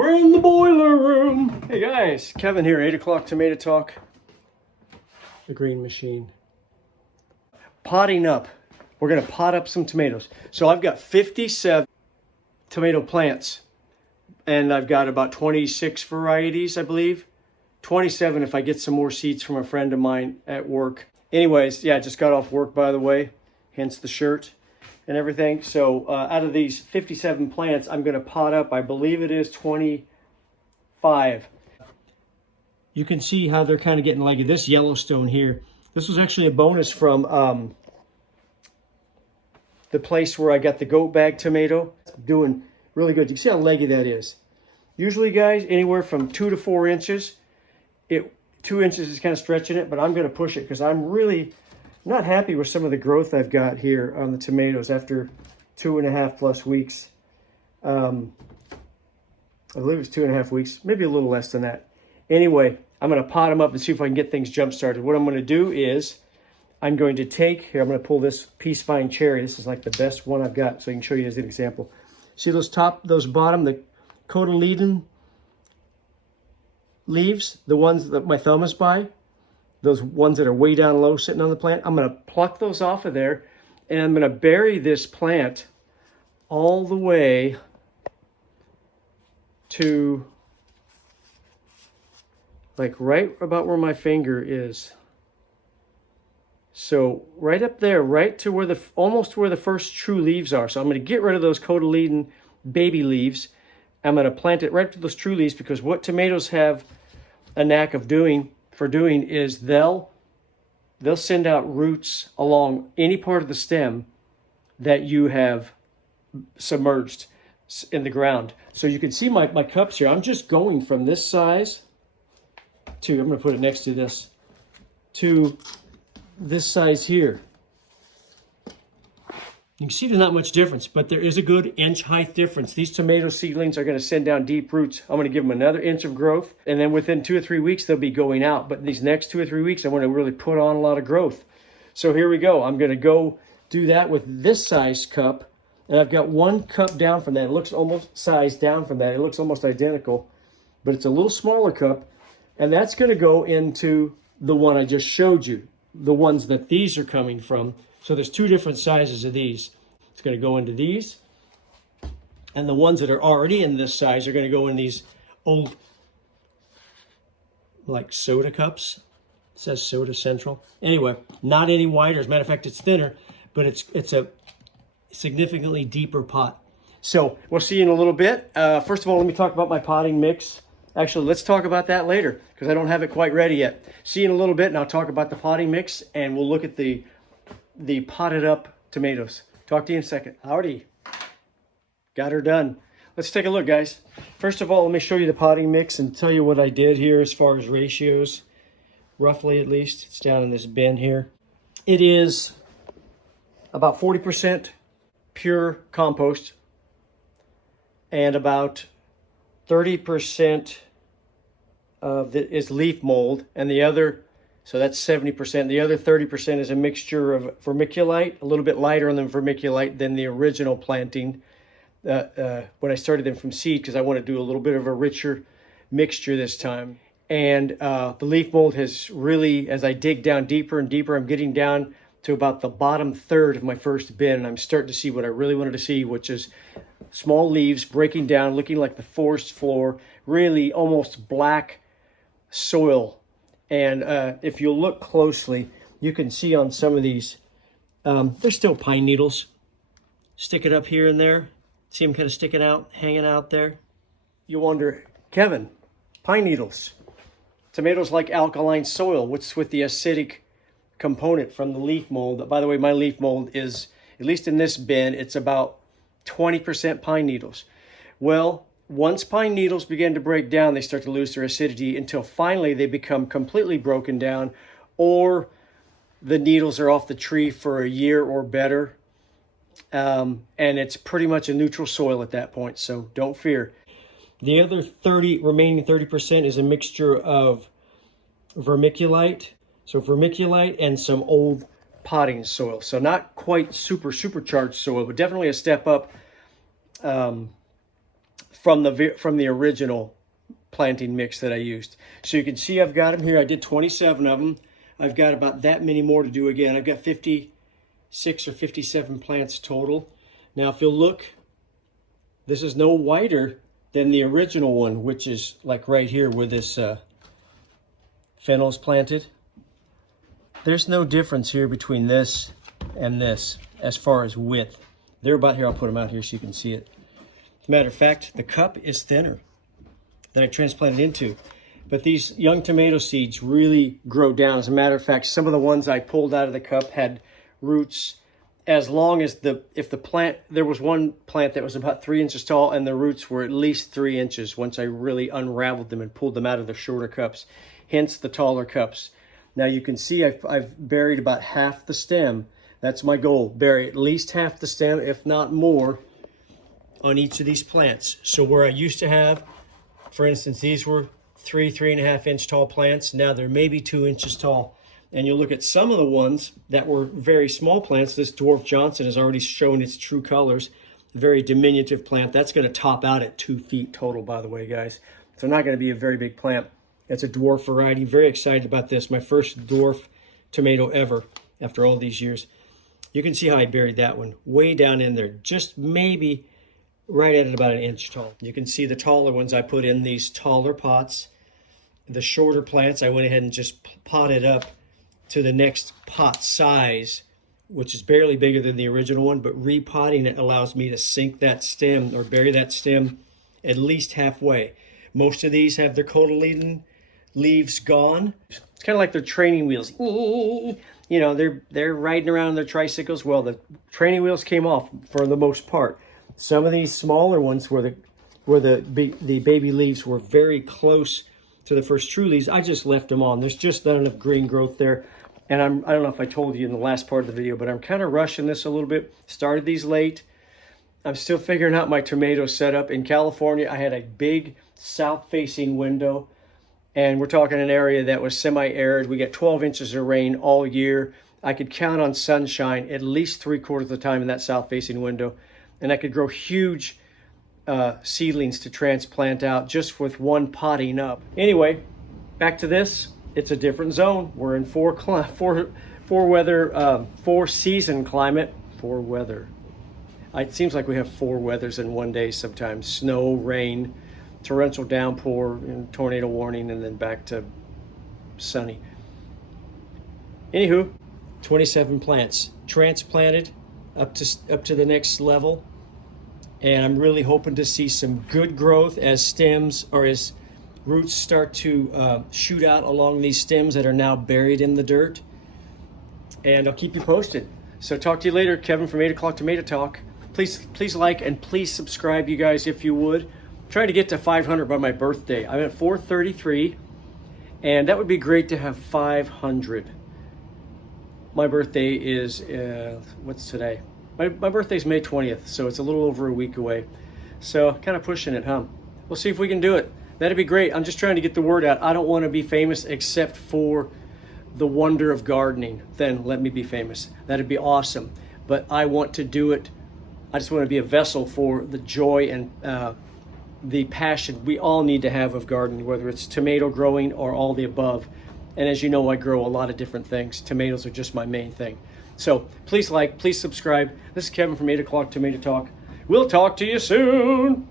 We're in the boiler room. Hey guys, Kevin here, 8 o'clock tomato talk. The green machine. Potting up. We're gonna pot up some tomatoes. So I've got 57 tomato plants and I've got about 26 varieties, I believe. 27 if I get some more seeds from a friend of mine at work. Anyways, yeah, I just got off work, by the way, hence the shirt and everything. So out of these 57 plants, I'm going to pot up, I believe it is 25. You can see how they're kind of getting leggy. This Yellowstone here, this was actually a bonus from the place where I got the goat bag tomato. It's doing really good. You can see how leggy that is. Usually, guys, anywhere from 2 to 4 inches. 2 inches is kind of stretching it, but I'm going to push it because I'm really not happy with some of the growth I've got here on the tomatoes after 2.5+ weeks. I believe it's 2.5 weeks, maybe a little less than that. Anyway, I'm going to pot them up and see if I can get things jump started. What I'm going to do is I'm going to take, here I'm going to pull this Peace Vine Cherry. This is like the best one I've got, so I can show you as an example. See those bottom, the cotyledon leaves, the ones that my thumb is by, those ones that are way down low sitting on the plant. I'm going to pluck those off of there and I'm going to bury this plant all the way to like right about where my finger is. So right up there, right to where almost where the first true leaves are. So I'm going to get rid of those cotyledon baby leaves. I'm going to plant it right to those true leaves because what tomatoes have a knack of doing is they'll send out roots along any part of the stem that you have submerged in the ground. So you can see my cups here. I'm just going from this size to, I'm going to put it next to this, to this size here. You can see there's not much difference, but there is a good inch height difference. These tomato seedlings are going to send down deep roots. I'm going to give them another inch of growth, and then within 2 or 3 weeks, they'll be going out. But these next 2 or 3 weeks, I want to really put on a lot of growth. So here we go. I'm going to go do that with this size cup, and I've got 1 cup down from that. It looks almost sized down from that. It looks almost identical, but it's a little smaller cup, and that's going to go into the one I just showed you, the ones that these are coming from. So there's 2 different sizes of these. It's going to go into these. And the ones that are already in this size are going to go in these old, like soda cups. It says Soda Central. Anyway, not any wider. As a matter of fact, it's thinner, but it's a significantly deeper pot. So we'll see you in a little bit. First of all, let me talk about my potting mix. Actually, let's talk about that later because I don't have it quite ready yet. See you in a little bit, and I'll talk about the potting mix, and we'll look at the potted up tomatoes. Talk to you in a second. Howdy. Got her done. Let's take a look, guys. First of all, let me show you the potting mix and tell you what I did here as far as ratios, roughly at least. It's down in this bin here. It is about 40% pure compost and about 30% of it is leaf mold, and the other, so that's 70%. The other 30% is a mixture of vermiculite, a little bit lighter on the vermiculite than the original planting when I started them from seed, because I want to do a little bit of a richer mixture this time. And the leaf mold has really, as I dig down deeper and deeper, I'm getting down to about the bottom third of my first bin, and I'm starting to see what I really wanted to see, which is small leaves breaking down, looking like the forest floor, really almost black soil. And if you look closely, you can see on some of these, there's still pine needles sticking up here and there. See them kind of sticking out, hanging out there. You wonder, Kevin, pine needles. Tomatoes like alkaline soil. What's with the acidic component from the leaf mold? By the way, my leaf mold is, at least in this bin, it's about 20% pine needles. Well, once pine needles begin to break down, they start to lose their acidity until finally they become completely broken down, or the needles are off the tree for a year or better. And it's pretty much a neutral soil at that point, so don't fear. The other remaining 30% is a mixture of vermiculite. So vermiculite and some old potting soil. So not quite supercharged soil, but definitely a step up from the original planting mix that I used. So you can see I've got them here. I did 27 of them. I've got about that many more to do again. I've got 56 or 57 plants total. Now if you'll look, this is no wider than the original one, which is like right here where this fennel is planted. There's no difference here between this and this as far as width. They're about here. I'll put them out here so you can see it. As a matter of fact, the cup is thinner that I transplanted into. But these young tomato seeds really grow down. As a matter of fact, some of the ones I pulled out of the cup had roots as long as there was one plant that was about 3 inches tall and the roots were at least 3 inches once I really unraveled them and pulled them out of the shorter cups, hence the taller cups. Now you can see I've buried about half the stem. That's my goal, bury at least half the stem, if not more, on each of these plants. So where I used to have, for instance, these were 3.5 inch tall plants. Now they're maybe 2 inches tall. And you'll look at some of the ones that were very small plants. This Dwarf Johnson has already shown its true colors. Very diminutive plant. That's going to top out at 2 feet total, by the way, guys. So not going to be a very big plant. It's a dwarf variety. Very excited about this. My first dwarf tomato ever after all these years. You can see how I buried that one way down in there. Just maybe right at about 1 inch tall. You can see the taller ones I put in these taller pots. The shorter plants I went ahead and just potted up to the next pot size, which is barely bigger than the original one, but repotting it allows me to sink that stem or bury that stem at least halfway. Most of these have their cotyledon leaves gone. It's kind of like their training wheels. You know, they're riding around on their tricycles. Well, the training wheels came off for the most part. Some of these smaller ones where the baby leaves were very close to the first true leaves, I just left them on. There's just not enough green growth there. And I don't know if I told you in the last part of the video, but I'm kind of rushing this a little bit. Started these late. I'm still figuring out my tomato setup. In California, I had a big south-facing window. And we're talking an area that was semi-arid. We get 12 inches of rain all year. I could count on sunshine at least 3/4 of the time in that south-facing window. And I could grow huge seedlings to transplant out just with one potting up. Anyway, back to this. It's a different zone. We're in four season climate. Four weather. It seems like we have 4 weathers in one day sometimes. Snow, rain, torrential downpour, tornado warning, and then back to sunny. Anywho, 27 plants transplanted up to the next level. And I'm really hoping to see some good growth as stems or as roots start to shoot out along these stems that are now buried in the dirt. And I'll keep you posted. So talk to you later. Kevin from 8 O'Clock Tomato Talk. Please like and please subscribe, you guys, if you would. I'm trying to get to 500 by my birthday. I'm at 433, and that would be great to have 500. My birthday is, what's today? My birthday's May 20th, so it's a little over a week away. So kind of pushing it, huh? We'll see if we can do it. That'd be great. I'm just trying to get the word out. I don't want to be famous except for the wonder of gardening. Then let me be famous. That'd be awesome. But I want to do it. I just want to be a vessel for the joy and the passion we all need to have of gardening, whether it's tomato growing or all the above. And as you know, I grow a lot of different things. Tomatoes are just my main thing. So please like, please subscribe. This is Kevin from 8 O'Clock Tomato Talk. We'll talk to you soon.